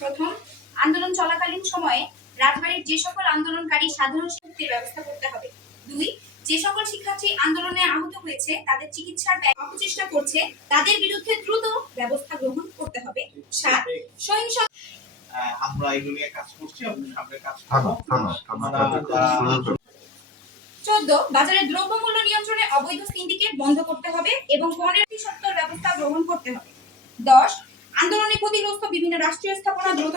প্রথম, আন্দোলন চলাকালীন সময়ে রাজবাড়ির যে সকল আন্দোলনকারী সাধারণ মুক্তির ব্যবস্থা করতে হবে। 2, যে সকল শিক্ষার্থী আন্দোলনে আহত হয়েছে তাদের চিকিৎসার অপচেষ্টা করছে তাদের বিরুদ্ধে দ্রুত ব্যবস্থা গ্রহণ করতে হবে। 7, সহিংস আমরা এগুলো নিয়ে কাজ করছি এবং সামনে কাজ করব। 14, বাজারের দ্রব্যমূল্য নিয়ন্ত্রণে অবৈধ সিন্ডিকেট বন্ধ করতে হবে এবং পণ্যের সত্তর ব্যবস্থা গ্রহণ করতে হবে। 10, আন্দোলনে ক্ষতিগ্রস্ত বিভিন্ন রাষ্ট্রীয় স্থাপনা দ্রুত